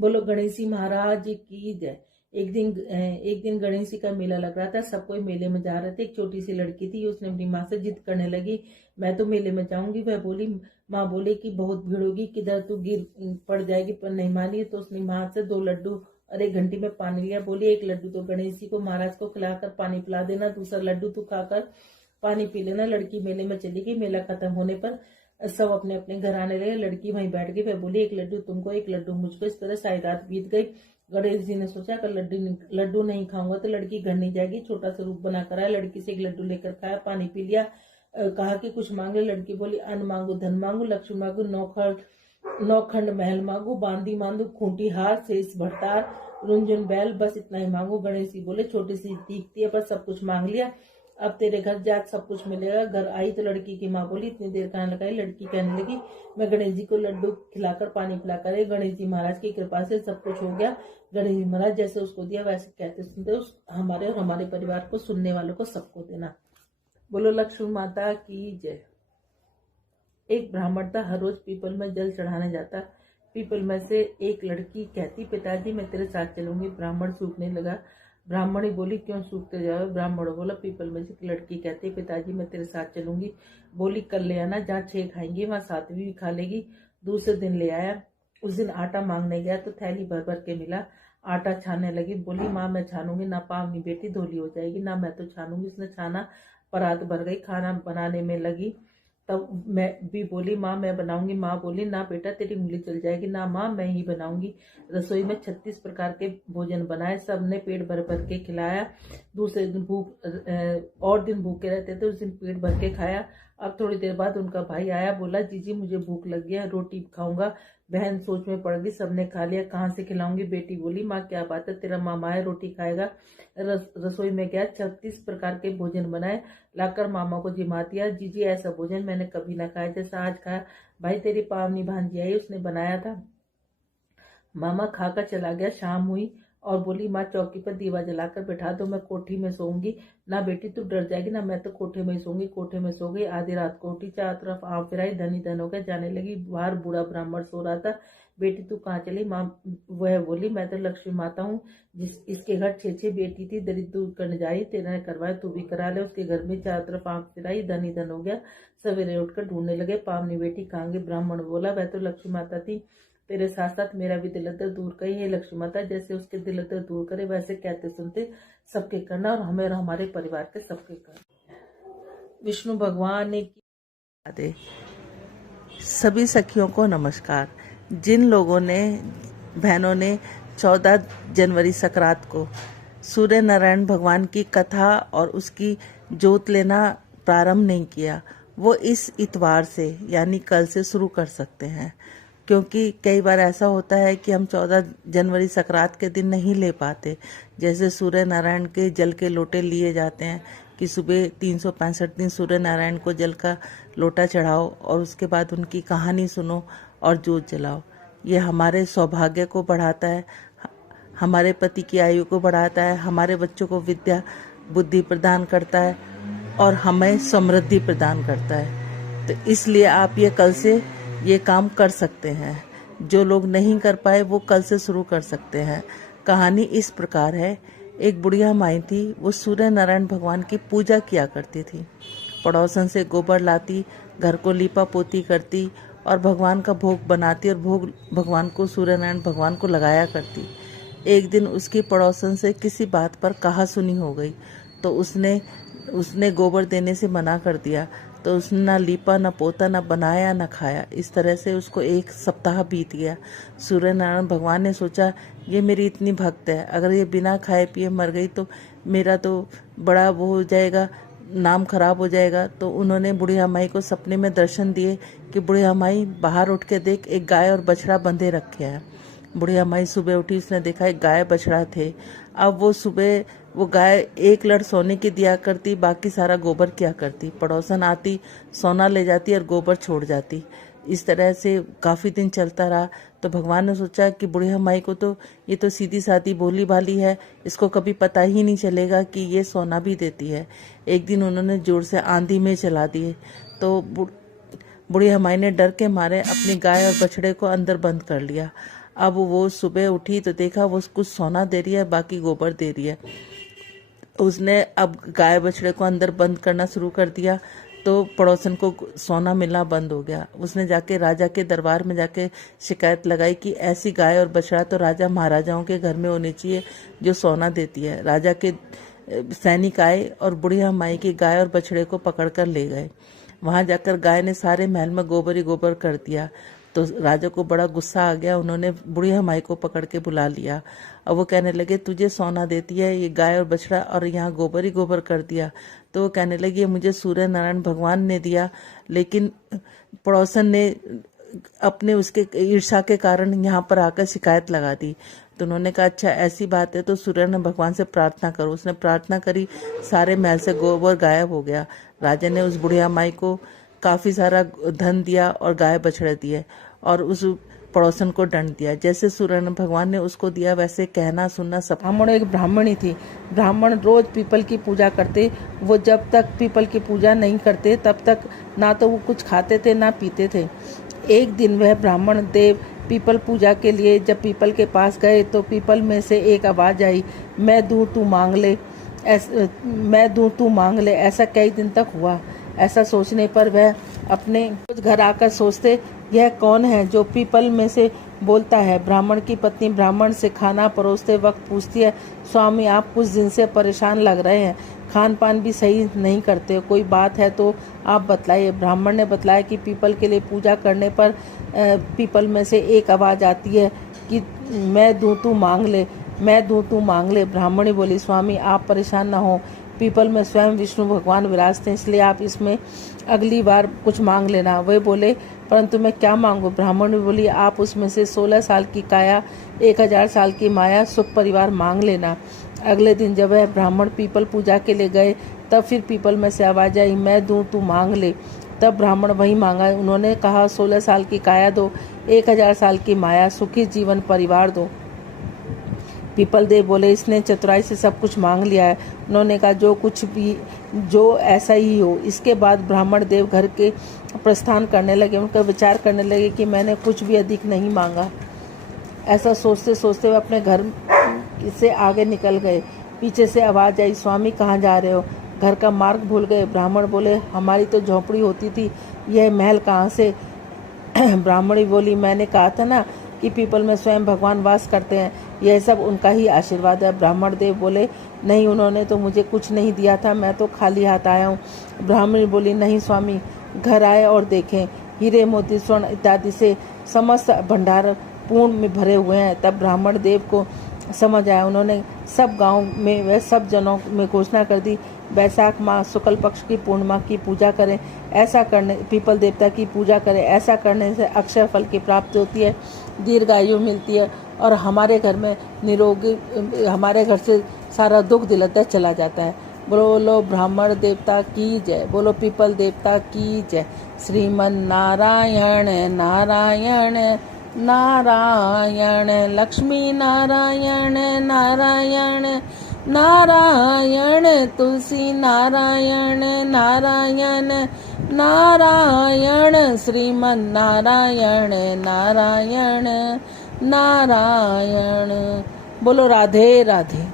बोलो गणेश जी महाराज की जय। एक दिन गणेश जी का मेला लग रहा था। सब कोई मेले में जा रहे थे। एक छोटी सी लड़की थी, उसने अपनी माँ से जिद करने लगी, मैं तो मेले में जाऊंगी। वह बोली, माँ बोली कि बहुत भीड़ होगी, किधर तू गिर पड़ जाएगी, पर नहीं मानी। तो उसने माँ से 2 लड्डू और 1 घंटी में पानी लिया। बोली 1 लड्डू तो गणेश जी को महाराज को खिलाकर पानी पिला देना, दूसरा लड्डू तू खाकर पानी पी लेना। लड़की मेले में चली गई। मेला खत्म होने पर सब अपने अपने घर आने लगे। लड़की वहीं बैठ गई। वह बोली 1 लड्डू तुमको, 1 लड्डू मुझको। इस तरह सारी रात बीत गई। गणेश जी ने सोचा कि लड्डू नहीं खाऊंगा तो लड़की घर नहीं जाएगी। छोटा सा रूप बनाकर आया, लड़की से 1 लड्डू लेकर खाया, पानी पी लिया। कहा कि कुछ मांगे। लड़की बोली, अन्न मांगू, धन मांगू, लक्ष्मी मांगू, नौखंड महल मांगू, बांदी मांगू, खूंटी हार, शेष भरतार, रुंझुन बैल, बस इतना ही मांगू। गणेश जी बोले, छोटी सी दिखती है पर सब कुछ मांग लिया, अब तेरे घर जा सब कुछ मिलेगा। घर आई तो लड़की की माँ बोली, इतनी देर कहाँ लगाई। लड़की कहने लगी, मैं गणेश जी को लड्डू खिलाकर पानी पिलाकर गणेश जी महाराज की कृपा से सब कुछ हो गया। गणेश जी महाराज जैसे उसको दिया वैसे कहते सुनते हमारे और हमारे परिवार को, सुनने वालों को, सबको देना। बोलो लक्ष्मी माता की जय। एक ब्राह्मण था, हर रोज पीपल में जल चढ़ाने जाता। पीपल में से एक लड़की कहती, पिताजी मैं तेरे साथ चलूंगी। ब्राह्मण सूखने लगा। ब्राह्मणी बोली, क्यों सूखते जाओ। ब्राह्मण बोला, पीपल में से लड़की कहती, पिताजी मैं तेरे साथ चलूंगी। बोली, कल ले आना, जहाँ 6 खाएंगी वहां 7वीं भी खा लेगी। दूसरे दिन ले आया। उस दिन आटा मांगने गया तो थैली भर भर के मिला। आटा छानने लगी। बोली, माँ मैं छानूंगी ना, पावनी बेटी धोली हो जाएगी ना, मैं तो छानूंगी। उसने छाना, परात भर गई। खाना बनाने में लगी तब मैं भी बोली, माँ मैं बनाऊंगी। माँ बोली, ना बेटा तेरी उंगली चल जाएगी। ना माँ मैं ही बनाऊंगी। रसोई में 36 प्रकार के भोजन बनाए, सबने पेट भर भर के खिलाया। दूसरे दिन और दिन भूखे रहते थे, उस दिन पेट भर के खाया। अब थोड़ी देर बाद उनका भाई आया, बोला, जीजी मुझे भूख लग गया, रोटी खाऊंगा। बहन सोच में पड़ गई, सबने खा लिया, कहाँ से खिलाऊंगी। बेटी बोली, माँ क्या बात है, तेरा मामा है रोटी खाएगा। रसोई में गया, 36 प्रकार के भोजन बनाए, लाकर मामा को जिमा दिया। जीजी ऐसा भोजन मैंने कभी ना खाया जैसा आज खाया। भाई तेरी पावनी भांजी आई, उसने बनाया था। मामा खाकर चला गया। शाम हुई और बोली, माँ चौकी पर दीवा जलाकर बैठा दो, मैं कोठी में सोऊंगी। ना बेटी तू डर जाएगी ना, मैं तो कोठे में ही सोऊंगी। कोठे में सो गई। आधी रात को उठी, चारों तरफ आँख फिराई, धनी धन हो गया, जाने लगी। बाहर बूढ़ा ब्राह्मण सो रहा था। बेटी तू कहाँ चली। माँ वह बोली, मैं तो लक्ष्मी माता हूँ, इसके घर 6 बेटी थी, दरिद्र दूर करने जा रही, तेरा ने करवाया तू भी करा ले। उसके घर में चारों तरफ आँख फिराई, धनी धन हो गया। सवेरे उठकर ढूंढने लगे, पावनी बेटी कहाँ गई। ब्राह्मण बोला, वह तो लक्ष्मी माता थी, तेरे साथ साथ मेरा भी दिल दर्द दूर करे। हे लक्ष्मी माता, जैसे उसके दिल दर्द दूर करे वैसे कहते सुनते सबके करना, और हमें और हमारे परिवार के सबके करना। विष्णु भगवान ने दे। सभी सखियों को नमस्कार। जिन लोगों ने, बहनों ने 14 जनवरी संक्रांत को सूर्य नारायण भगवान की कथा और उसकी जोत लेना प्रारंभ नहीं किया, वो इस इतवार से यानी कल से शुरू कर सकते हैं। क्योंकि कई बार ऐसा होता है कि हम 14 जनवरी संक्रांत के दिन नहीं ले पाते। जैसे सूर्य नारायण के जल के लोटे लिए जाते हैं कि सुबह 365 दिन सूर्य नारायण को जल का लोटा चढ़ाओ और उसके बाद उनकी कहानी सुनो और जोत जलाओ। ये हमारे सौभाग्य को बढ़ाता है, हमारे पति की आयु को बढ़ाता है, हमारे बच्चों को विद्या बुद्धि प्रदान करता है और हमें समृद्धि प्रदान करता है। तो इसलिए आप ये कल से ये काम कर सकते हैं। जो लोग नहीं कर पाए वो कल से शुरू कर सकते हैं। कहानी इस प्रकार है, एक बुढ़िया माई थी, वो सूर्य नारायण भगवान की पूजा किया करती थी। पड़ोसन से गोबर लाती, घर को लीपा पोती करती और भगवान का भोग बनाती और भोग भगवान को, सूर्य नारायण भगवान को लगाया करती। एक दिन उसकी पड़ोसन से किसी बात पर कहा सुनी हो गई तो उसने गोबर देने से मना कर दिया। तो उसने ना लीपा, ना पोता, ना बनाया, ना खाया। इस तरह से उसको 1 सप्ताह बीत गया। सूर्य नारायण भगवान ने सोचा, ये मेरी इतनी भक्त है, अगर ये बिना खाए पिए मर गई तो मेरा तो बड़ा वो हो जाएगा, नाम खराब हो जाएगा। तो उन्होंने बुढ़िया माई को सपने में दर्शन दिए कि बुढ़िया माई बाहर उठ के देख, एक गाय और बछड़ा बंधे रखे हैं। बुढ़िया माई सुबह उठी, उसने देखा एक गाय बछड़ा थे। अब वो सुबह वो गाय 1 लड़ सोने की दिया करती, बाकी सारा गोबर किया करती। पड़ोसन आती, सोना ले जाती और गोबर छोड़ जाती। इस तरह से काफ़ी दिन चलता रहा। तो भगवान ने सोचा कि बुढ़िया माई को तो ये तो सीधी सादी भोली भाली है, इसको कभी पता ही नहीं चलेगा कि ये सोना भी देती है। एक दिन उन्होंने जोर से आंधी में चला दिए। तो बुढ़िया माई ने डर के मारे अपनी गाय और बछड़े को अंदर बंद कर लिया। अब वो सुबह उठी तो देखा वो कुछ सोना दे रही है, बाकी गोबर दे रही है। उसने अब गाय बछड़े को अंदर बंद करना शुरू कर दिया, तो पड़ोसन को सोना मिलना बंद हो गया। उसने जाके राजा के दरबार में जाके शिकायत लगाई कि ऐसी गाय और बछड़ा तो राजा महाराजाओं के घर में होनी चाहिए जो सोना देती है। राजा के सैनिक आए और बुढ़िया माई की गाय और बछड़े को पकड़ कर ले गए। वहां जाकर गाय ने सारे महल में गोबर ही गोबर कर दिया, तो राजा को बड़ा गुस्सा आ गया। उन्होंने बुढ़िया माई को पकड़ के बुला लिया और वो कहने लगे तुझे सोना देती है ये गाय और बछड़ा और यहाँ गोबर ही गोबर कर दिया। तो वो कहने लगी ये मुझे सूर्य नारायण भगवान ने दिया, लेकिन पड़ोसन ने अपने उसके ईर्ष्या के कारण यहाँ पर आकर शिकायत लगा दी। तो उन्होंने कहा अच्छा ऐसी बात है तो सूर्य ने भगवान से प्रार्थना करो। उसने प्रार्थना करी, सारे महल से गोबर गायब हो गया। राजा ने उस बुढ़िया माई को काफी सारा धन दिया और गाय बछड़े दिए और उस पड़ोसन को दंड दिया। जैसे सूर्य भगवान ने उसको दिया वैसे कहना सुनना सब। ब्राह्मण एक ब्राह्मणी थी। ब्राह्मण रोज पीपल की पूजा करते। वो जब तक पीपल की पूजा नहीं करते तब तक ना तो वो कुछ खाते थे ना पीते थे। एक दिन वह ब्राह्मण देव पीपल पूजा के लिए जब पीपल के पास गए तो पीपल में से एक आवाज आई, मैं दूं तू मांग ले। मैं दूं तू मांग ले। ऐसा कई दिन तक हुआ। ऐसा सोचने पर वह अपने घर आकर सोचते यह कौन है जो पीपल में से बोलता है। ब्राह्मण की पत्नी ब्राह्मण से खाना परोसते वक्त पूछती है, स्वामी आप कुछ दिन से परेशान लग रहे हैं, खान पान भी सही नहीं करते, कोई बात है तो आप बतलाइए। ब्राह्मण ने बतलाया कि पीपल के लिए पूजा करने पर पीपल में से एक आवाज़ आती है कि मैं दूं तू मांग ले, मैं दूं तू मांग ले। ब्राह्मणी बोली, स्वामी आप परेशान ना हो, पीपल में स्वयं विष्णु भगवान विराजते हैं, इसलिए आप इसमें अगली बार कुछ मांग लेना। वे बोले, परंतु मैं क्या मांगू? ब्राह्मण बोली, आप उसमें से 16 साल की काया, 1000 साल की माया, सुख परिवार मांग लेना। अगले दिन जब वह ब्राह्मण पीपल पूजा के लिए गए तब फिर पीपल में से आवाज आई, मैं दूं तू मांग ले। तब ब्राह्मण वही मांगा। उन्होंने कहा 16 साल की काया दो, 1000 साल की माया, सुखी जीवन परिवार दो। पीपल देव बोले, इसने चतुराई से सब कुछ मांग लिया है। उन्होंने कहा जो कुछ भी, जो ऐसा ही हो। इसके बाद ब्राह्मण देव घर के प्रस्थान करने लगे। उनका विचार करने लगे कि मैंने कुछ भी अधिक नहीं मांगा। ऐसा सोचते सोचते वे अपने घर से आगे निकल गए। पीछे से आवाज आई, स्वामी कहाँ जा रहे हो? घर का मार्ग भूल गए? ब्राह्मण बोले, हमारी तो झोपड़ी होती थी, यह महल कहाँ से? ब्राह्मणी बोली, मैंने कहा था ना कि पीपल में स्वयं भगवान वास करते हैं, यह सब उनका ही आशीर्वाद है। ब्राह्मण देव बोले, नहीं, उन्होंने तो मुझे कुछ नहीं दिया था, मैं तो खाली हाथ आया हूँ। ब्राह्मणी बोली, नहीं स्वामी, घर आए और देखें, हीरे मोती स्वर्ण इत्यादि से समस्त भंडार पूर्ण में भरे हुए हैं। तब ब्राह्मण देव को समझ आया। उन्होंने सब गांव में व सब जनों में घोषणा कर दी, वैशाख माह शुक्ल पक्ष की पूर्णिमा की पूजा करें। ऐसा करने, पीपल देवता की पूजा करें। ऐसा करने से अक्षय फल की प्राप्ति होती है, दीर्घायु मिलती है और हमारे घर में निरोगी, हमारे घर से सारा दुख दिलता चला जाता है। बोलो ब्राह्मण देवता की जय, बोलो पीपल देवता की जय। श्रीमन नारायण नारायण नारायण, लक्ष्मी नारायण नारायण नारायण, तुलसी नारायण नारायण नारायण, श्रीमन नारायण नारायण नारायण। बोलो राधे राधे।